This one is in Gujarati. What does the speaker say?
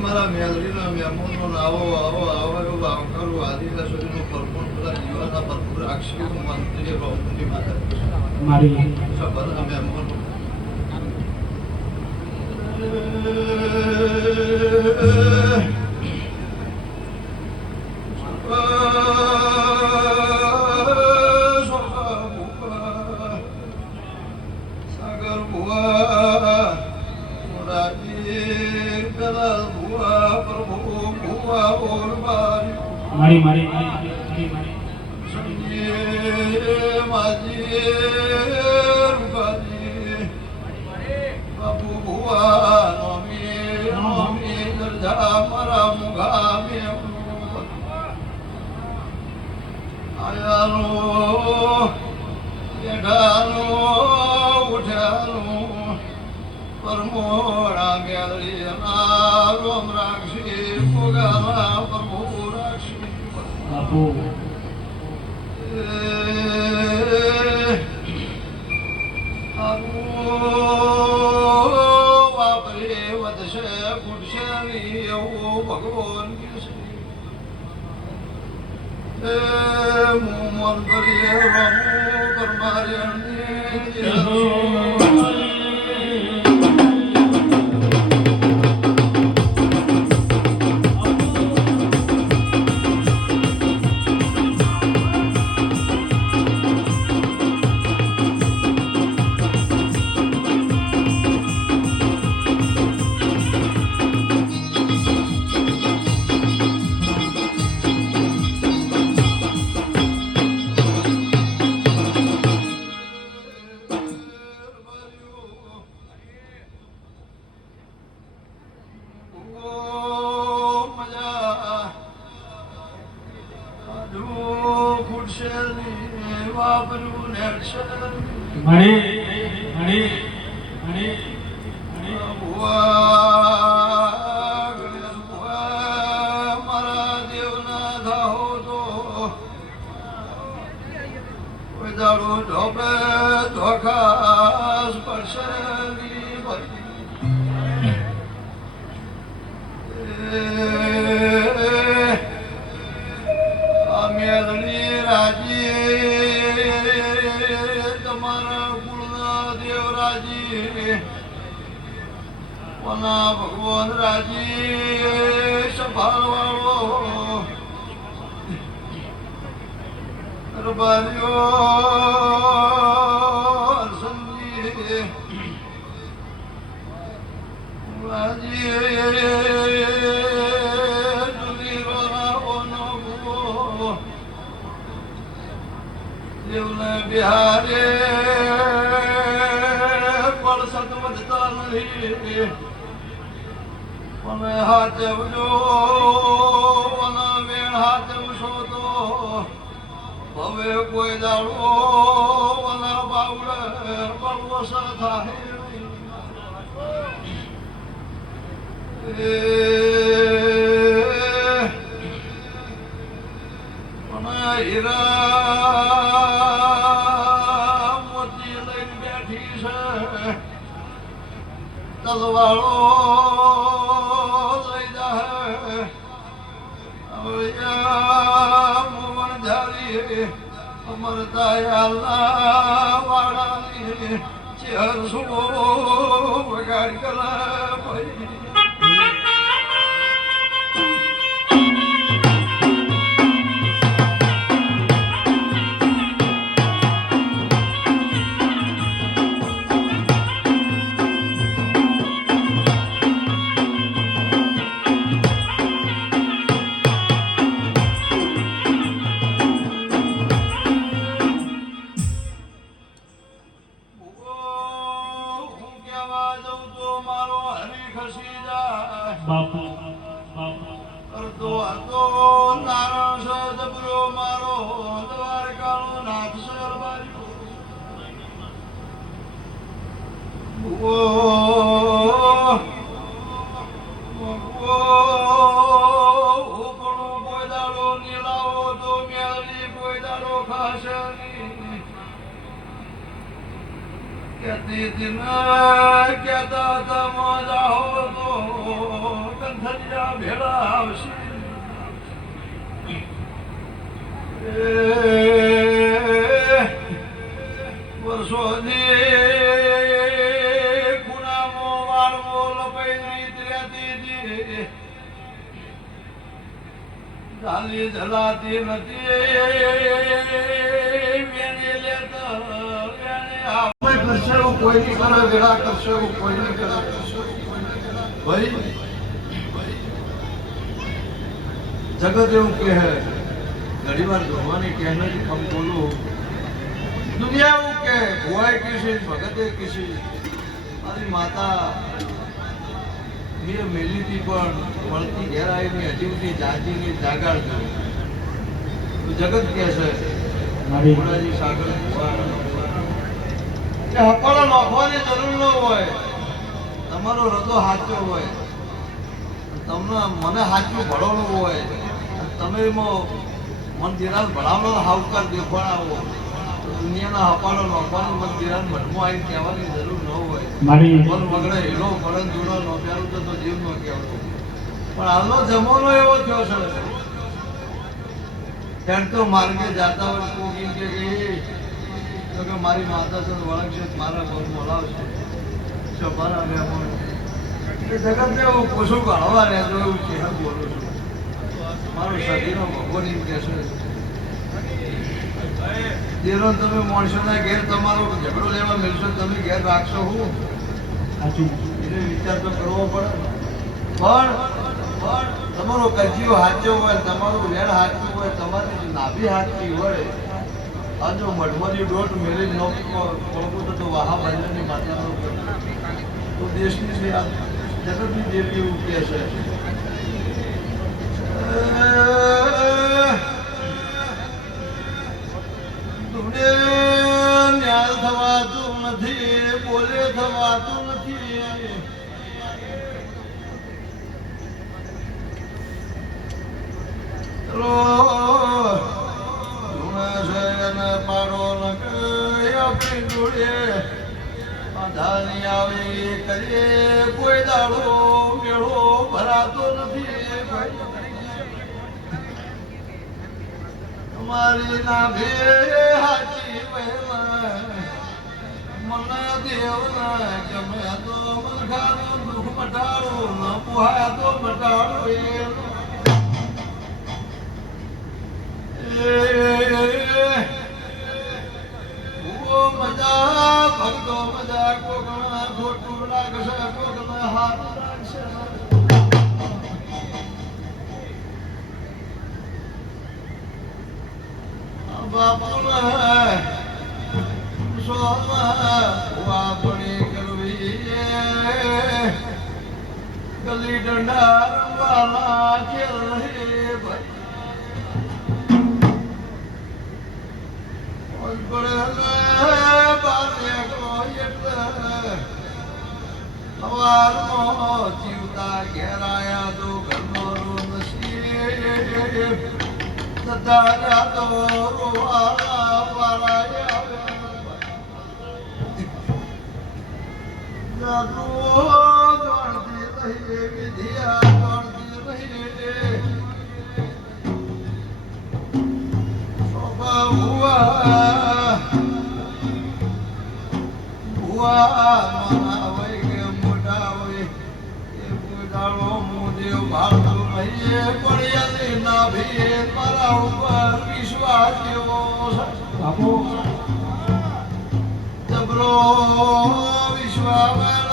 મારા મેલડીના મેમોનો આવો આવો આવો એવું આવકારું આદિના શરીરનું ભરપૂર બધા જીવાના ભરપૂર અક્ષી મંત્રી રોમની માતા મારી સબરના મેમોનો સાગર ભુવા મારી મારી બાપુ ભુવા નોમી નોમી દરજા મારા મુગા મે આયાનો બેઠાનો ઉઠ્યાનો પરમોડા મેળવી રોમ રાખશી ભોગાના પ્રભુ રાખશી બાપુ વાપરે વધશે ફૂટશે નહીં એવું ભગવાન કહેશે મોમન કરીએ રમું પરમારે મારા દેવના ધાહો તો દાડો ઢોપે ધોખા સ્પર્શની મેદની રાજી તમારા કુળના દેવ રાજી કોના ભગવાન રાજી સંભાળવાળો રબારીઓ સંજી રાજી દેવને બિહારે પણ સદવદતા નથી પણ હાચવજો અને વેણ હાચવશો તો હવે કોઈ દાડો અને બાવડે બળવસ થાય પણ હીરા તલવાળો લઈ જાય મોવન ઝારી અમર દયાલા વાળાની ચેહર સુડો વગાડ કલા ભાઈ તો હતો નારાયણ સો જબરો મારો દ્વારકાનો નાથ સરવાર્યો ભેળા આવશે વર્ષોથી ખૂણામો વાળવો લપાઈ ત્રેતી ચાલી જલાતી નથી કરશે એવું કોઈ નહીં કરે વેળા કરશે એવું કોઈ નહીં કરે ભાઈ જગત એવું કહે ઘણી વાર ભગવાને કહેને हम बोलो दुनिया એવું કહે ભુવાએ કિસી ભગતે કિસી મારી માતા મેં મેલી હતી પણ મળતી ઘેર આવીને હજી સુધી જાજીની જાગાડ તો જગત કહે છે મારી સાગર હકડો નોખવાની જરૂર ન હોય તમારો હૃદય સાચો હોય તમને મને સાચું ભણવાનું હોય તમે મન દિરાલ ભણાવવાનો હાવકાર દેખાડાવો દુનિયાના હપાડો નોખવાનું મન દિરાલ મનમાં આવીને કહેવાની જરૂર ન હોય મન મગડે હેલો પડન જૂનો નોખ્યારું તો જીવ ન કહેવાતો પણ હાલનો જમાનો એવો થયો છે ત્યારે તો માર્ગે જાતા હોય કોકી કે મારી માતા છે વળગશે મારા ઘર બોલાવશે મારા મહેમાન જગતને હું પૂછું કાઢવા રહેતો એવું છે બોલું છું મારો સદીનો ભગવાન એમ કહેશે દેરો તમે માણસોના ઘેર તમારો ઝઘડો લેવા મળશો તમે ઘેર રાખશો હું એને વિચાર તો કરવો પડે પણ તમારો કજીઓ હાચો હોય તમારું વેડ હાચું હોય તમારી નાભી હાચી હોય આ જો મઢમાંથી દોઢ મેરેજ નો પડવું તો વાહા બંધની માતાનો તો દેશની છે આ જગતની દેવી એવું કહે છે તમને ન્યાય થવાતું નથી બોલે થવાતું નથી પાડો આપણી જોડે ધાની આવી કરીએ કોઈ દાડો મેળો ભરાતો નથી તમારી નાભે હાચી મને દેવ ના ગમે તો મનખાનું દુઃખ મટાડો ન પુહા તો મટાડો મજા ભક્તો મજા કોકણા ખોટું લાગશે કોકના હાથ લાગશે બાપુના સોમાં વાપણી કરવી ગલી ડંડા રમવાના ખેલ રહે ભાઈ જીવતા ઘેરાયા તો ઘરનો નસીબ સદાયા તો રોવાળા વાળા જાણતી રહી વિધિયા જાણતી રહી હુઆ હોય કે મોટા હોય એ પોતાનો મોદેવ ભાળતો રહીએ પડ્યાની ના ભીએ મારા ઉપર વિશ્વાસ જેવો જબરો વિશ્વાસ